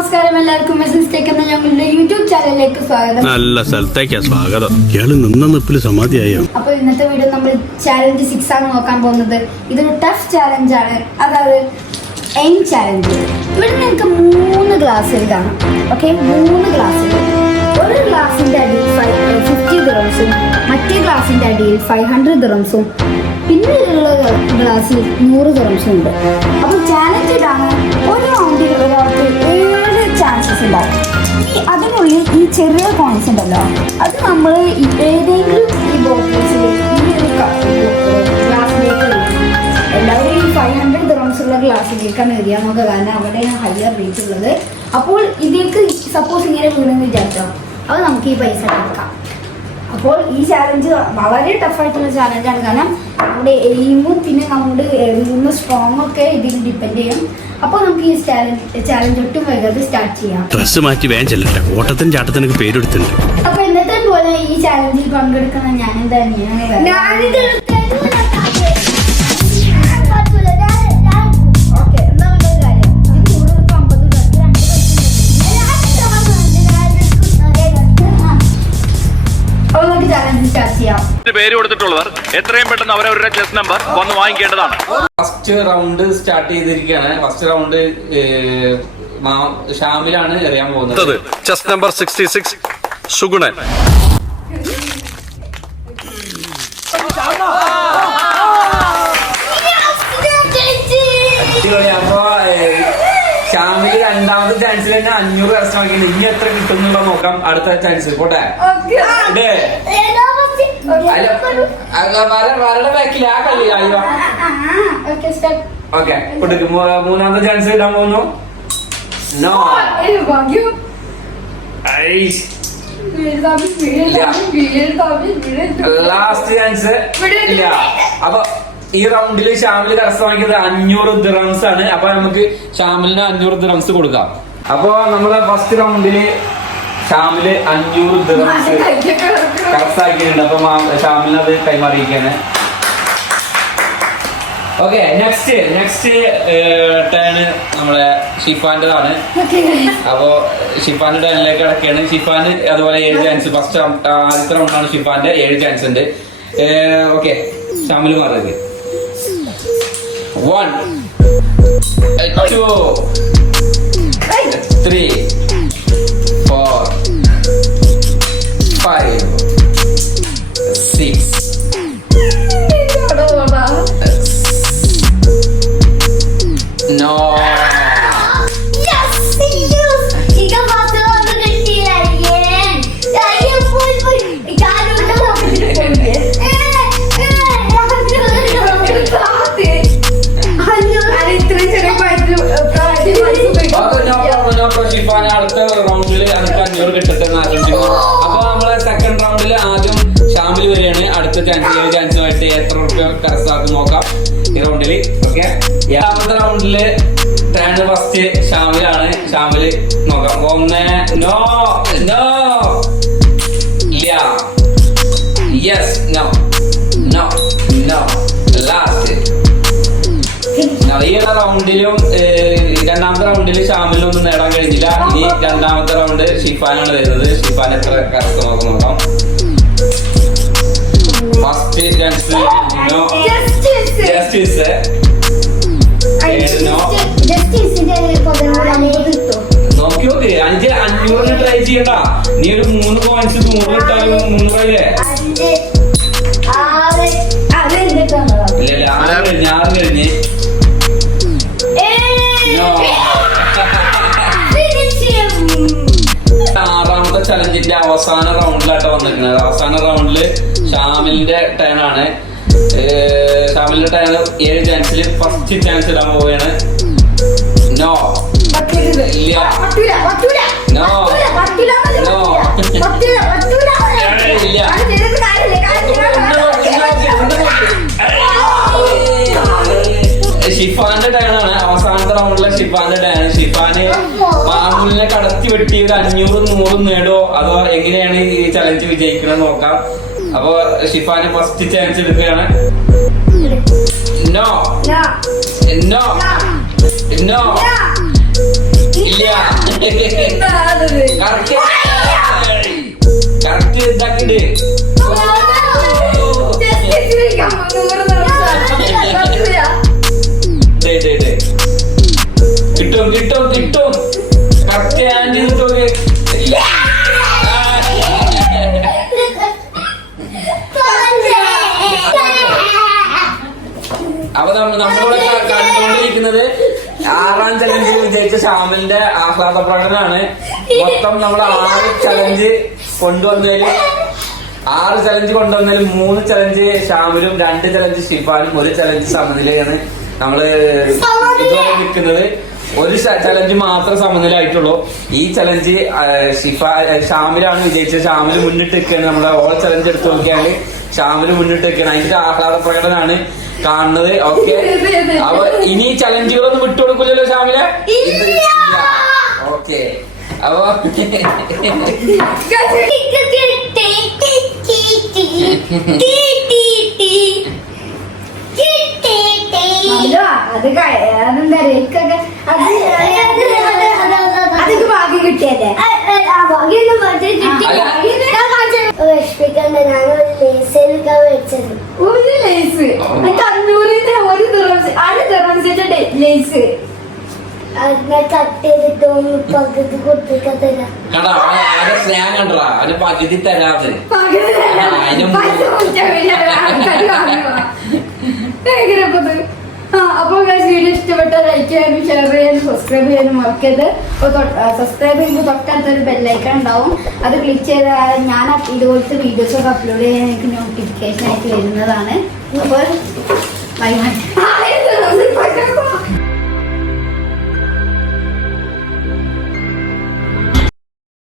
നമസ്കാരം എല്ലാവർക്കും മെസ്സേജ് ഞങ്ങളുടെ യൂട്യൂബ് ചാനലിലേക്ക് സ്വാഗതം. നല്ല സ്ഥലത്തേക്കാ സ്വാഗതം. ഇയാള് നിന്ന നിപ്പില് സമാധിയായോ? അപ്പോൾ ഇന്നത്തെ വീഡിയോ നമ്മൾ ചാലഞ്ച് 6 ആണ് നോക്കാൻ പോകുന്നത്. ഇതൊരു ടഫ് ചാലഞ്ച് ആണ്, അതായത് എയിം ചാലഞ്ച്. ഇവിടെ നിങ്ങൾക്ക് 3 ഗ്ലാസ് കാണാം. Okay, 3 glass. ഒരു ഗ്ലാസിന്റെ അടിയിൽ 50 ദിറംസും മറ്റേ ഗ്ലാസിന്റെ അടിയിൽ 500 ദിറംസും പിന്നെയുള്ള ഗ്ലാസ്സിൽ 100 ദിറംസും ഉണ്ട്. അപ്പോൾ ചാലഞ്ച് ഇതാണ്, ഒരു റൗണ്ടിൽ ഒരാൾക്ക് 7 ചാൻസസ് ഉണ്ടാവും. അതിനുള്ളിൽ ഈ ചെറിയ കോയിൻസ് ഉണ്ടല്ലോ, അത് നമ്മൾ ഏതെങ്കിലും ഈ ബോട്ടിൽസിൽ ഈ ഒരു ഗ്ലാസ്സിലേക്ക് എല്ലാവരും ഈ 500 ദിറംസ് ഉള്ള ഗ്ലാസ്സിലേക്കാണ് എറിയാൻ നോക്കുക, കാരണം അവിടെയാണ് ഹയർ റേറ്റ് ഉള്ളത്. അപ്പോൾ ഇതിലേക്ക് സപ്പോസ് ഇങ്ങനെ വീണെന്ന് വിചാരിച്ചോ, അത് നമുക്ക് ഈ പൈസ എടുക്കാം. അപ്പോൾ ഈ ചാലഞ്ച് വളരെ ടഫായിട്ടുള്ള ചാലഞ്ചാണ്, കാരണം നമ്മുടെ എയിമും പിന്നെ നമ്മുടെ എറിയുന്ന സ്ട്രോങ് ഒക്കെ ഇതിൽ ഡിപ്പെൻഡ് ചെയ്യും. അപ്പോൾ നമുക്ക് ഈ ചാലഞ്ച് ഒട്ടും വൈകാതെ സ്റ്റാർട്ട് ചെയ്യാം. ഡ്രസ് മാറ്റി വേഗം ചെല്ലട്ടെ, ഓട്ടത്തിന് ചാട്ടത്തിനൊക്കെ പേരെടുത്തിട്ടുണ്ട്. അപ്പൊ ഇന്നത്തെ പോലെ ഈ ചാലഞ്ചിൽ പങ്കെടുക്കുന്ന ഞാൻ പേര് കൊടുത്തിട്ടുള്ളവർ എത്രയും പെട്ടെന്ന് അവരവരുടെ ചെസ് നമ്പർ വന്ന് വാങ്ങിക്കേണ്ടതാണ്. ഫസ്റ്റ് റൗണ്ട് സ്റ്റാർട്ട് ചെയ്തിരിക്കുകയാണ്. ഫസ്റ്റ് റൗണ്ട് ഷാമിലാണ് എറിയാൻ പോകുന്നത്. Chess number 66 Sugunan. അപ്പൊ ഷാമില് രണ്ടാമത്തെ ചാൻസിൽ തന്നെ 500 കരസ്ഥമാക്കിയിട്ടുണ്ട്. ഇനി എത്ര കിട്ടുന്നുള്ള നോക്കാം അടുത്ത ചാൻസ്. പോട്ടെ, വരയുടെ ബാക്കിൽ ആ കളി അയ്യോ. ഓക്കെ, മൂന്നാമത്തെ ചാൻസ് ഇടാൻ പോകുന്നു. നോ, ലാസ്റ്റ് ചാൻസ് ഇല്ല. അപ്പൊ ഈ റൗണ്ടില് ഷാമില് കരസ്ഥമാക്കിയത് 500 ദിറംസ് ആണ്. അപ്പൊ നമുക്ക് ഷാമിലിന് 500 ദിറംസ് കൊടുക്കാം. അപ്പൊ നമ്മള് ഫസ്റ്റ് റൗണ്ടില് ഷാമില് 500 ദിറംസ് കരസ്ഥാക്കിയിട്ടുണ്ട്. അപ്പൊ ഷാമിലിന് അത് കൈമാറിയിരിക്കാണ്. ഓക്കെ, നെക്സ്റ്റ് ടേണ് നമ്മളെ ഷിഫാന്റെതാണ്. അപ്പൊ ഷിഫാന്റെ ടേണിലേക്ക് കിടക്കുകയാണ്. ഷിഫാന് അതുപോലെ 7 ചാൻസ്. ഫസ്റ്റ് ആദ്യത്തെ റൗണ്ടാണ് ഷിഫാന്റെ, 7 ചാൻസ് ഉണ്ട്. ഓക്കെ, ഷാമില് മാറിയത് 1 2 3 4 5 6 No. അടുത്ത റൗണ്ടില് എനിക്ക് 500 കിട്ടട്ടെ എന്ന് ആഗ്രഹിക്കുന്നു. അപ്പൊ നമ്മളെ സെക്കൻഡ് റൗണ്ടില് ആദ്യം ഷാമിൽ വരികയാണ്. അടുത്ത ചാൻസുമായിട്ട് എത്ര റുപ്യ കരസ്ഥാക്കും നോക്കാം ഈ റൗണ്ടില്. ഓക്കെ, രണ്ടാമത്തെ റൗണ്ടില് ടേണ് ഫസ്റ്റ് ഷാമിലാണ്. ഷാമില് നോക്കാം. 1 നോ നോ ഇല്ല yes no no no last. ഈ റൗണ്ടിലും രണ്ടാമത്തെ റൗണ്ടില് ഷാമിലൊന്നും നേടാൻ കഴിഞ്ഞില്ല. ഇനി രണ്ടാമത്തെ റൗണ്ട് ഷിഫാനാണ് വരുന്നത്. ഷിഫാൻ എത്ര കറക്റ്റ് നോക്കാം. ഫസ്റ്റ് ചാൻസ് നോ ജസ്റ്റിസ് നോക്കി നോക്ക്. 500 ട്രൈ ചെയ്യണ്ട. നീ ഒരു 3 പോയിന്റ്സ് 100 ഇട്ടാലും 300 ആയില്ലേ? ഇല്ല, 6 കഴിഞ്ഞ് ആറാമത്തെ ചലഞ്ചിന്റെ അവസാന റൗണ്ടിലാട്ടോ വന്നിരിക്കുന്നത്. അവസാന റൗണ്ടില് ഷാമിലിന്റെ ടേണാണ്. ഷാമിലിന്റെ ടേൺ 7 ചാൻസിൽ ഫസ്റ്റ് ചാൻസ് ഇടാൻ പോവുകയാണ്. നോ ഇല്ല നോ നോ ഇല്ല. ഷിഫാന്റെ ടേണാണ്. അവസാനത്തെ റൗണ്ടിലെ ഷിഫാന്റെ ടേൺ. ഷിഫാന് മാമൂലിനെ കടത്തി വെട്ടി ഒരു 500 100 നേടോ അതോ എങ്ങനെയാണ് ഈ ചലഞ്ച് വിജയിക്കുന്നത് നോക്കാം. അപ്പൊ ഷിഫാന് ഫസ്റ്റ് ചാൻസ് എടുക്കുകയാണ്. നോ നോ നോ ഇല്ല കറക്റ്റ് ഇതാക്കിട്ട് കിട്ടും കിട്ടും കിട്ടും കറക്റ്റ് ഹാൻഡ് ചെയ്തിട്ടോക്കെ അപ്പൊ നമ്മളിവിടെ കണ്ടുകൊണ്ടിരിക്കുന്നത് 6ാം ചലഞ്ച് വിജയിച്ച ഷാമിലിന്റെ ആഹ്ലാദ പ്രകടനമാണ്. മൊത്തം നമ്മൾ 6 ചലഞ്ച് കൊണ്ടുവന്നതിൽ 3 ചലഞ്ച് ഷാമിലും 2 ചലഞ്ച് ഷിഫാനും 1 ചലഞ്ച് സമനിലയാണ് നമ്മള് ഇതുവരെ നിൽക്കുന്നത്. 1 ചലഞ്ച് മാത്രം സമനിലായിട്ടുള്ളൂ. ഈ ചലഞ്ച് ഷാമിലാണ് വിജയിച്ചത്. ഷാമില് മുന്നിട്ട് നിൽക്കുകയാണ്. നമ്മുടെ ഓൾ ചലഞ്ച് എടുത്ത് നോക്കിയാല് ഷാമില് മുന്നിട്ട് നിൽക്കുകയാണ്. അതിന്റെ ആഹ്ലാദ പ്രകടനമാണ് കാണുന്നത്. ഓക്കെ, അപ്പൊ ഇനി ചലഞ്ചുകളൊന്നും വിട്ടുകൊടുക്കില്ലല്ലോ ഷാമില? ഓക്കെ, അപ്പൊ അതൊക്കെ ഭാഗ്യം കിട്ടിയല്ലേ? ഒരു ലേസ് 500 ഒരു ലേസ് കണ്ടാ സ്നേഹം കണ്ടാ അവന് പകുതി തരാതെ അപ്പോൾ വീഡിയോ ഇഷ്ടപ്പെട്ട ലൈക്ക് ചെയ്യാനും ഷെയർ ചെയ്യാനും സബ്സ്ക്രൈബ് ചെയ്യാനും മറക്കരുത്. സബ്സ്ക്രൈബ് ചെയ്യുമ്പോൾ തൊട്ടടുത്തൊരു ബെല്ലൈക്കൺ ഉണ്ടാവും. അത് ക്ലിക്ക് ചെയ്താൽ ഞാൻ ഇതുപോലത്തെ വീഡിയോസൊക്കെ അപ്ലോഡ് ചെയ്യാൻ എനിക്ക് നോട്ടിഫിക്കേഷൻ ആയിട്ട് വരുന്നതാണ്. അപ്പോൾ ബൈ ബൈ.